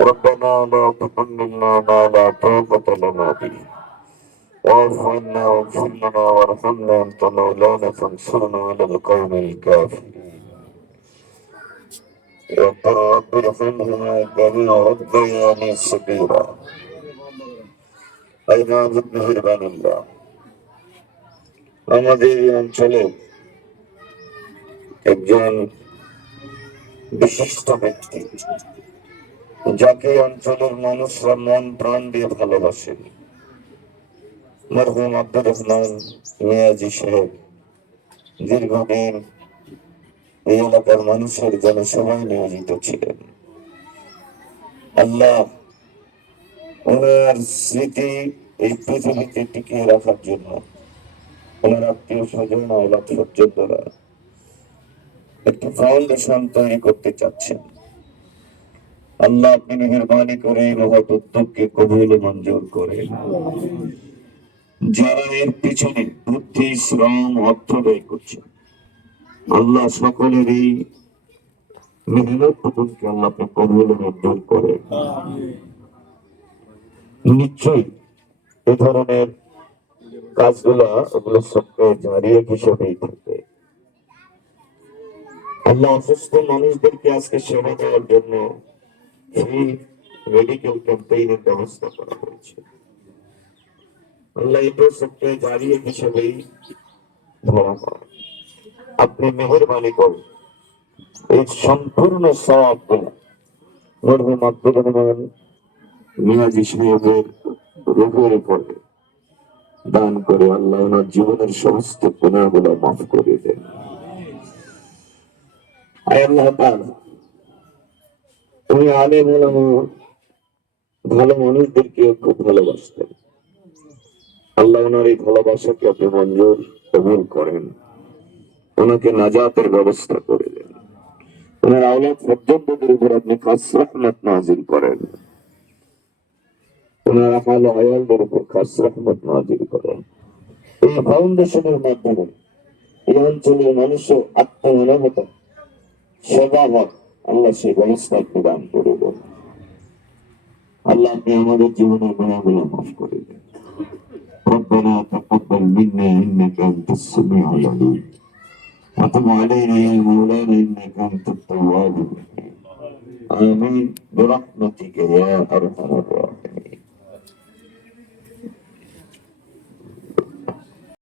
ربنا لا تحملنا ما لا طاقة لنا به واعف عنا واغفر لنا وارحمنا أنت مولانا فانصرنا على القوم الكافرين رب رب ارحمهما كما ربياني صغيرا আইনা মেহরবানুল্লাহ আমাদের এই অঞ্চলে একজন বিশিষ্ট ব্যক্তি যাকে অঞ্চলের মানুষরা মন প্রাণ দিয়ে ভালোবাসেন। মরহুম আব্দুর রহমান মিয়াজি সাহেব, দীর্ঘদিন এই এলাকার মানুষের জনসভায় নিয়োজিত ছিলেন। আল্লাহ ওনার স্মৃতি এই পৃথিবীতে টিকিয়ে রাখার জন্য ওনার আত্মীয় স্বজন, আওলাদ সজ্জনরা একটি ফাউন্ডেশন তৈরি করতে চাচ্ছেন। আল্লাহ আপনি মেহরবানি করে এই উদ্যোগকে কবুল মঞ্জুর করে যারা এর পিছনে বুদ্ধি, শ্রম, অর্থ ব্যয় করছেন আল্লাহ সকলের এই মেহনত আল্লাহ আপনি কবুল মঞ্জুর করে নিশ্চয়ই এ ধরনের কাজগুলা ওগুলো সবকে জারিয়ে হিসেবেই থাকবে আল্লাহ অসুস্থ মানুষদেরকে আজকে সেবা দেওয়ার জন্য ফ্রি মেডিকেল ক্যাম্পেইনের ব্যবস্থা করা হয়েছে। আল্লাহ হিসেবেই ধরা হয়। আপনি মেহরবানি এই সম্পূর্ণ মরহুম রহমান মিয়াজি সাহেবের উপরে দান করে আল্লাহ ওনার জীবনের সমস্ত গুণাগুলো মাফ করে দেন। আল্লাহ তাআলা, উনি আলেম ওলামা ভালো মানুষদেরকে খুব ভালোবাসতেন। আল্লাহ ওনার এই ভালোবাসাকে আপনি মঞ্জুর, কবুল করেন। ওনাকে নাজাতের ব্যবস্থা করে দেন। ওনার আওলাদ পর্যন্তদের উপর আপনি খাস রহমত নাজিল করেন। ওনার আকাল আয়ালদের উপর খাস রহমত নাজিল করেন। এই ফাউন্ডেশনের মাধ্যমে এই অঞ্চলের মানুষও আত্মমানবতা সেবা হক আল্লাহ সেই ব্যবস্থা প্রদান করে দেন আল্লাহ আপনি আমাদের জীবনের গুণাগুলো মাফ করে দেন ربنا تقبل منا انك انت السميع العليم وتب علينا يا مولانا انك انت التواب الرحيم امين برحمتك يا ارحم الراحمين